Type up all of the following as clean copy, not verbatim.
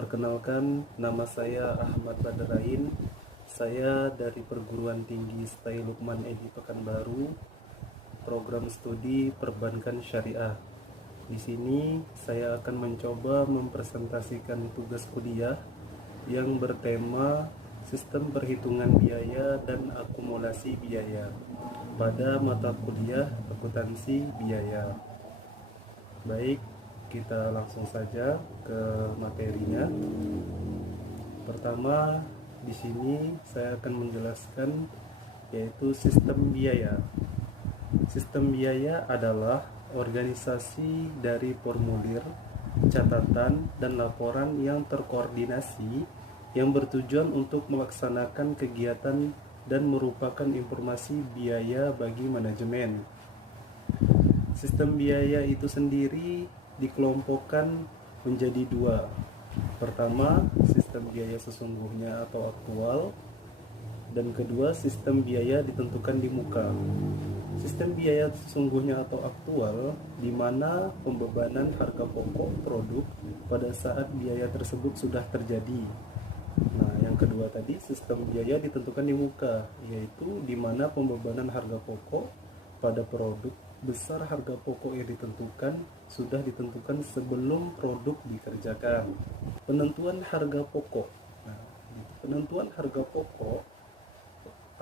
Perkenalkan, nama saya Ahmad Badarain. Saya dari Perguruan Tinggi STAI Lukman Edi Pekanbaru, program studi Perbankan Syariah. Di sini saya akan mencoba mempresentasikan tugas kuliah yang bertema Sistem Perhitungan Biaya dan Akumulasi Biaya pada mata kuliah Akuntansi Biaya. Baik, kita langsung saja ke materinya. Pertama, di sini saya akan menjelaskan yaitu sistem biaya. Sistem biaya adalah organisasi dari formulir, catatan, dan laporan yang terkoordinasi yang bertujuan untuk melaksanakan kegiatan dan merupakan informasi biaya bagi manajemen. Sistem biaya itu sendiri dikelompokkan menjadi dua. Pertama, sistem biaya sesungguhnya atau aktual, dan kedua, sistem biaya ditentukan di muka. Sistem biaya sesungguhnya atau aktual, di mana pembebanan harga pokok produk pada saat biaya tersebut sudah terjadi. Nah, yang kedua tadi, sistem biaya ditentukan di muka, yaitu di mana pembebanan harga pokok pada produk besar harga pokok yang sudah ditentukan sebelum produk dikerjakan. Penentuan harga pokok. Nah, penentuan harga pokok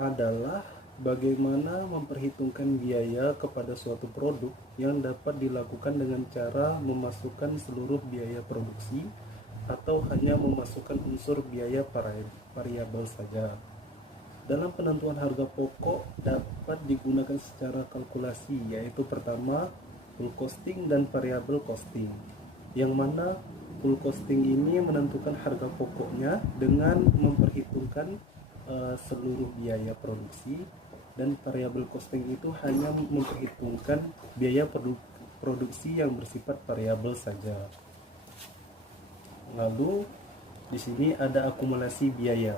adalah bagaimana memperhitungkan biaya kepada suatu produk yang dapat dilakukan dengan cara memasukkan seluruh biaya produksi atau hanya memasukkan unsur biaya variabel saja. Dalam penentuan harga pokok dapat digunakan secara kalkulasi, yaitu pertama full costing dan variable costing, yang mana full costing ini menentukan harga pokoknya dengan memperhitungkan seluruh biaya produksi, dan variable costing itu hanya memperhitungkan biaya produksi yang bersifat variabel saja. Lalu di sini ada akumulasi biaya.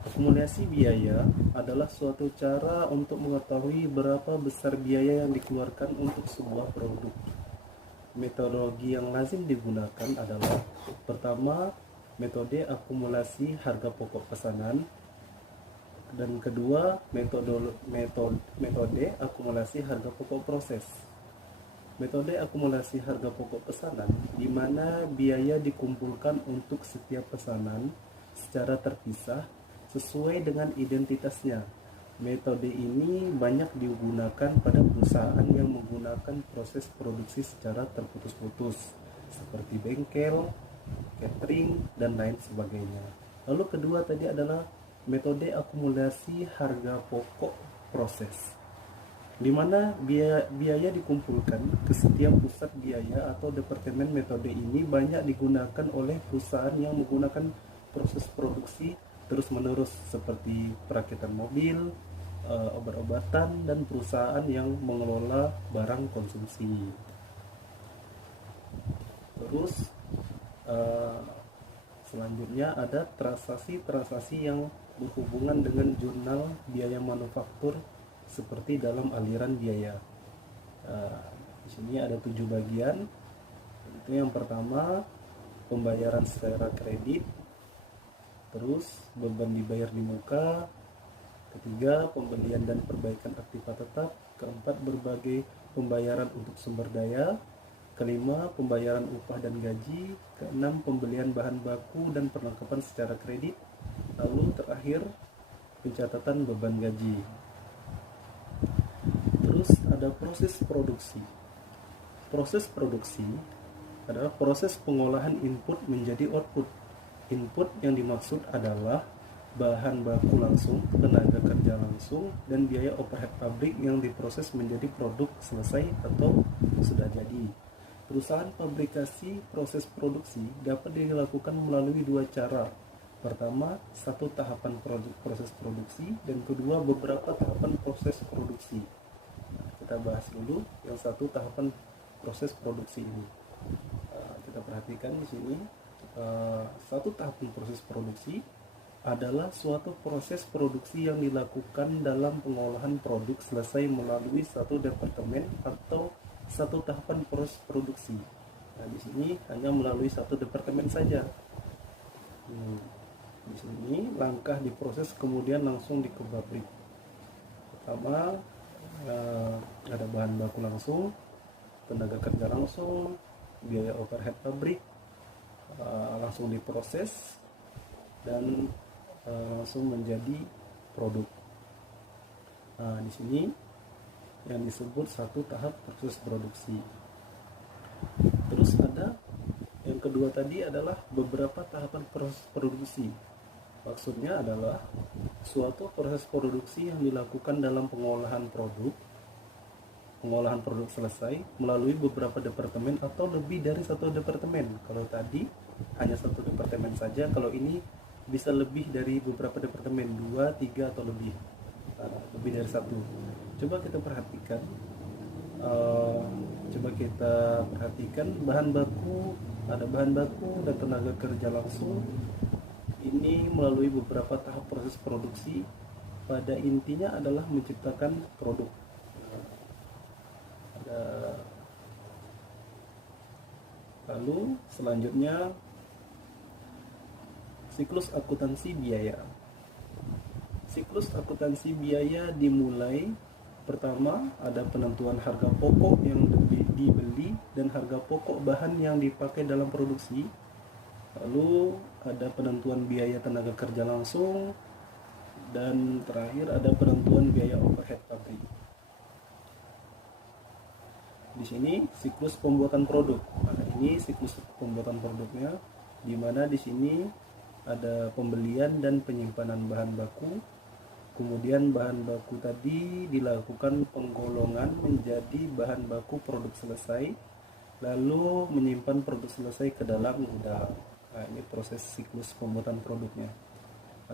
Akumulasi biaya adalah suatu cara untuk mengetahui berapa besar biaya yang dikeluarkan untuk sebuah produk. Metodologi yang lazim digunakan adalah pertama, metode akumulasi harga pokok pesanan, dan kedua, metode akumulasi harga pokok proses. Metode akumulasi harga pokok pesanan, di mana biaya dikumpulkan untuk setiap pesanan secara terpisah sesuai dengan identitasnya. Metode ini banyak digunakan pada perusahaan yang menggunakan proses produksi secara terputus-putus, seperti bengkel, catering, dan lain sebagainya. Lalu kedua tadi adalah metode akumulasi harga pokok proses, di mana biaya dikumpulkan ke setiap pusat biaya atau departemen. Metode ini banyak digunakan oleh perusahaan yang menggunakan proses produksi terus-menerus, seperti perakitan mobil, obat-obatan, dan perusahaan yang mengelola barang konsumsi. Terus selanjutnya ada transaksi yang berhubungan dengan jurnal biaya manufaktur seperti dalam aliran biaya. Di sini ada 7 bagian. Itu yang pertama, pembayaran secara kredit. Terus beban dibayar di muka. Ketiga, pembelian dan perbaikan aktiva tetap. Keempat, berbagai pembayaran untuk sumber daya. Kelima, pembayaran upah dan gaji. Keenam, pembelian bahan baku dan perlengkapan secara kredit. Lalu terakhir, pencatatan beban gaji. Terus ada proses produksi. Proses produksi adalah proses pengolahan input menjadi output. Input yang dimaksud adalah bahan baku langsung, tenaga kerja langsung, dan biaya overhead pabrik yang diproses menjadi produk selesai atau sudah jadi. Perusahaan fabrikasi proses produksi dapat dilakukan melalui dua cara. Pertama, satu tahapan proses produksi, dan kedua, beberapa tahapan proses produksi. Kita bahas dulu yang satu tahapan proses produksi ini. Kita perhatikan di sini. Satu tahapan proses produksi adalah suatu proses produksi yang dilakukan dalam pengolahan produk selesai melalui satu departemen atau satu tahapan proses produksi. Nah, di sini hanya melalui satu departemen saja. Di sini langkah diproses kemudian langsung ke pabrik. Pertama ada bahan baku langsung, tenaga kerja langsung, biaya overhead pabrik, langsung diproses dan langsung menjadi produk. Nah, di sini yang disebut satu tahap proses produksi. Terus ada yang kedua tadi adalah beberapa tahapan proses produksi. Maksudnya adalah suatu proses produksi yang dilakukan dalam pengolahan produk selesai melalui beberapa departemen atau lebih dari satu departemen. Kalau tadi hanya satu departemen saja, kalau ini bisa lebih dari beberapa departemen, 2, 3 atau lebih dari satu. Coba kita perhatikan bahan baku, ada bahan baku dan tenaga kerja langsung. Ini melalui beberapa tahap proses produksi, pada intinya adalah menciptakan produk. Lalu selanjutnya siklus akuntansi biaya. Siklus akuntansi biaya dimulai pertama ada penentuan harga pokok yang dibeli dan harga pokok bahan yang dipakai dalam produksi. Lalu ada penentuan biaya tenaga kerja langsung, dan terakhir ada penentuan biaya overhead pabrik. Di sini siklus pembuatan produk. Nah, ini siklus pembuatan produknya, di mana di sini ada pembelian dan penyimpanan bahan baku. Kemudian bahan baku tadi dilakukan penggolongan menjadi bahan baku produk selesai, lalu menyimpan produk selesai ke dalam gudang. Nah, ini proses siklus pembuatan produknya.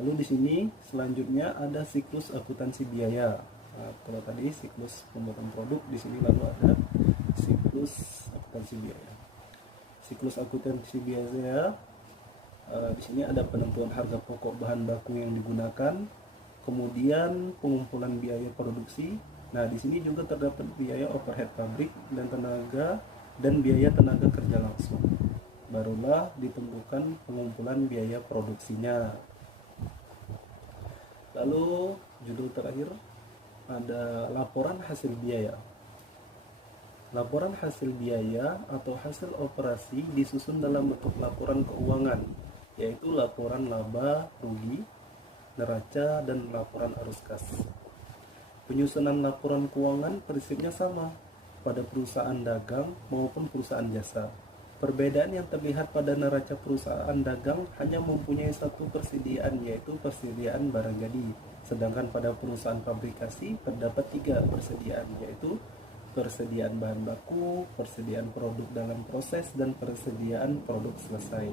Lalu di sini selanjutnya ada siklus akuntansi biaya. Nah, kalau tadi siklus pembuatan produk, di sini lalu ada siklus akuntansi biaya. Siklus akuntansi biaya di sini ada penentuan harga pokok bahan baku yang digunakan, kemudian pengumpulan biaya produksi. Nah, di sini juga terdapat biaya overhead pabrik dan biaya tenaga kerja langsung. Barulah ditentukan pengumpulan biaya produksinya. Lalu judul terakhir ada laporan hasil biaya. Laporan hasil biaya atau hasil operasi disusun dalam bentuk laporan keuangan, yaitu laporan laba, rugi, neraca, dan laporan arus kas. Penyusunan laporan keuangan prinsipnya sama pada perusahaan dagang maupun perusahaan jasa. Perbedaan yang terlihat pada neraca perusahaan dagang hanya mempunyai satu persediaan, yaitu persediaan barang jadi. Sedangkan pada perusahaan fabrikasi terdapat 3 persediaan, yaitu persediaan bahan baku, persediaan produk dalam proses, dan persediaan produk selesai.